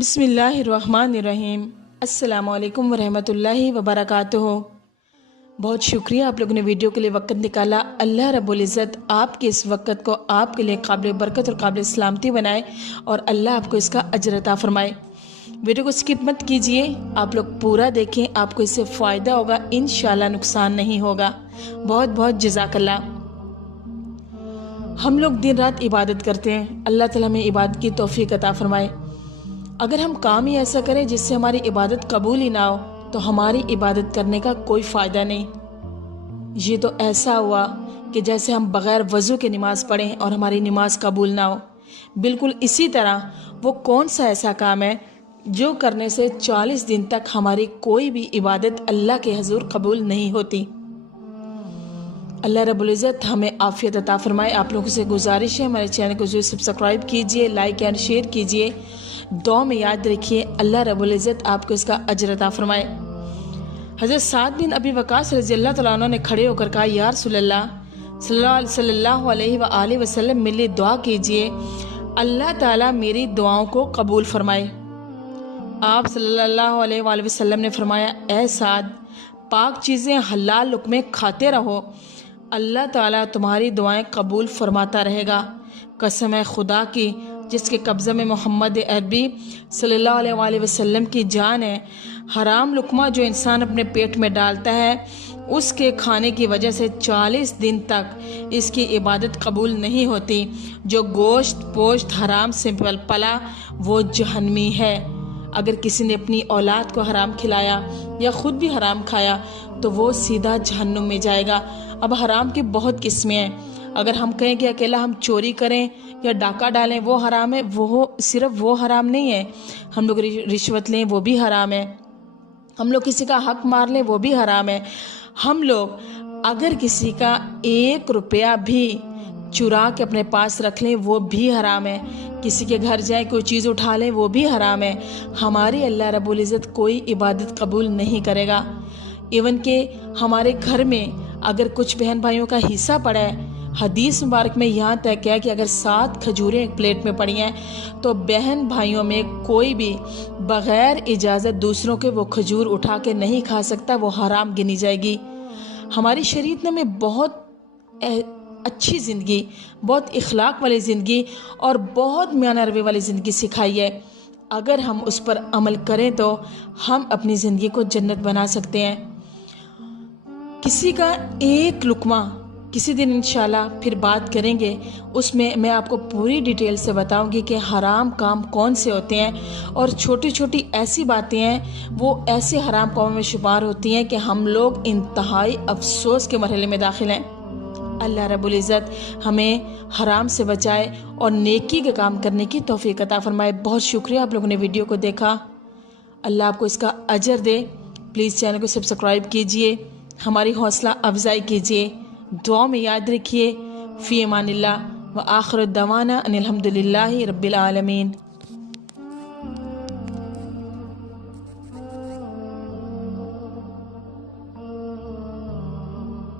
बिस्मिल्लाहिर्रहमानिर्रहीम। अस्सलामु अलैकुम वरहमतुल्लाहि वबरकातुहू। बहुत शुक्रिया आप लोगों ने वीडियो के लिए वक़्त निकाला। अल्लाह रब्बुल इज़्ज़त आपके इस वक़्त को आपके लिए काबिल बरकत और काबिल सलामती बनाए और अल्लाह आपको इसका अजर अता फरमाए। वीडियो को स्किप मत कीजिए, आप लोग पूरा देखें, आपको इससे फ़ायदा होगा, इंशाअल्लाह नुकसान नहीं होगा। बहुत बहुत जज़ाकल्लाह। हम लोग दिन रात इबादत करते हैं, अल्लाह ताला हमें इबादत की तौफीक अता फरमाए। अगर हम काम ही ऐसा करें जिससे हमारी इबादत कबूल ही ना हो तो हमारी इबादत करने का कोई फ़ायदा नहीं। ये तो ऐसा हुआ कि जैसे हम बग़ैर वज़ू के नमाज़ पढ़ें और हमारी नमाज कबूल ना हो। बिल्कुल इसी तरह वो कौन सा ऐसा काम है जो करने से 40 दिन तक हमारी कोई भी इबादत अल्लाह के हुज़ूर कबूल नहीं होती। अल्लाह रब्बुल इज़्ज़त हमें आफ़ियत अता फरमाए। आप लोगों से गुजारिश है, हमारे चैनल को ज़रूर सब्सक्राइब कीजिए, लाइक एंड शेयर कीजिए। दुआ में याद रखिए, अल्लाह रब्बुल इज़्ज़त आपको इसका अजर अता फरमाए। हज़रत साद बिन अबी वक़ास रज़ियल्लाहु तआला अन्हु ने खड़े होकर कहा, या रसूलल्लाह सल्लल्लाहु अलैहि वसल्लम मेरे लिए दुआ कीजिए, अल्लाह ताला मेरी दुआओं को कबूल फरमाए। आप सल्लल्लाहु अलैहि वसल्लम ने फरमाया, ए साद, पाक चीज़ें हलाल लुक़मे खाते रहो, अल्लाह ताला तुम्हारी दुआएं कबूल फरमाता रहेगा। कसम है खुदा की जिसके कब्ज़े में मोहम्मद अरबी सल्लल्लाहु अलैहि वसल्लम की जान है, हराम लुक़मा जो इंसान अपने पेट में डालता है उसके खाने की वजह से 40 दिन तक इसकी इबादत कबूल नहीं होती। जो गोश्त पोश्त हराम से पला वो जहन्नमी है। अगर किसी ने अपनी औलाद को हराम खिलाया या ख़ुद भी हराम खाया तो वो सीधा जहन्नुम में जाएगा। अब हराम की बहुत किस्में हैं। अगर हम कहें कि अकेला हम चोरी करें या डाका डालें वो हराम है, वो सिर्फ वो हराम नहीं है। हम लोग रिश्वत लें वो भी हराम है। हम लोग किसी का हक मार लें वो भी हराम है। हम लोग अगर किसी का 1 रुपया भी चुरा के अपने पास रख लें वो भी हराम है। किसी के घर जाए कोई चीज़ उठा लें वो भी हराम है। हमारी अल्लाह रब्बुल इज़्ज़त कोई इबादत कबूल नहीं करेगा। इवन के हमारे घर में अगर कुछ बहन भाइयों का हिस्सा पड़ा है, हदीस मुबारक में यहाँ तक है कि अगर 7 खजूरें एक प्लेट में पड़ी हैं तो बहन भाइयों में कोई भी बग़ैर इजाज़त दूसरों के वो खजूर उठा के नहीं खा सकता, वो हराम गिनी जाएगी। हमारी शरीयत ने हमें बहुत अच्छी ज़िंदगी, बहुत इखलाक वाली ज़िंदगी और बहुत मियाना रवैये वाली ज़िंदगी सिखाई है। अगर हम उस पर अमल करें तो हम अपनी ज़िंदगी को जन्नत बना सकते हैं। किसी का 1 लुक़मा किसी दिन इंशाल्लाह फिर बात करेंगे, उसमें मैं आपको पूरी डिटेल से बताऊंगी कि हराम काम कौन से होते हैं और छोटी छोटी ऐसी बातें हैं वो ऐसे हराम कामों में शुमार होती हैं कि हम लोग इंतहाई अफसोस के मरहले में दाखिल हैं। अल्लाह रब्बुल इज़्ज़त हमें हराम से बचाए और नेकी के काम करने की तौफीक अता फरमाए। बहुत शुक्रिया आप लोगों ने वीडियो को देखा, अल्लाह आपको इसका अजर दे। प्लीज़ चैनल को सब्सक्राइब कीजिए, हमारी हौसला अफजाई कीजिए। दुआ में याद रखिए। फ़ी अमानिल्लाह व आखिर दवाना अनिल हम्दुलिल्लाहि रब्बिल आलमीन।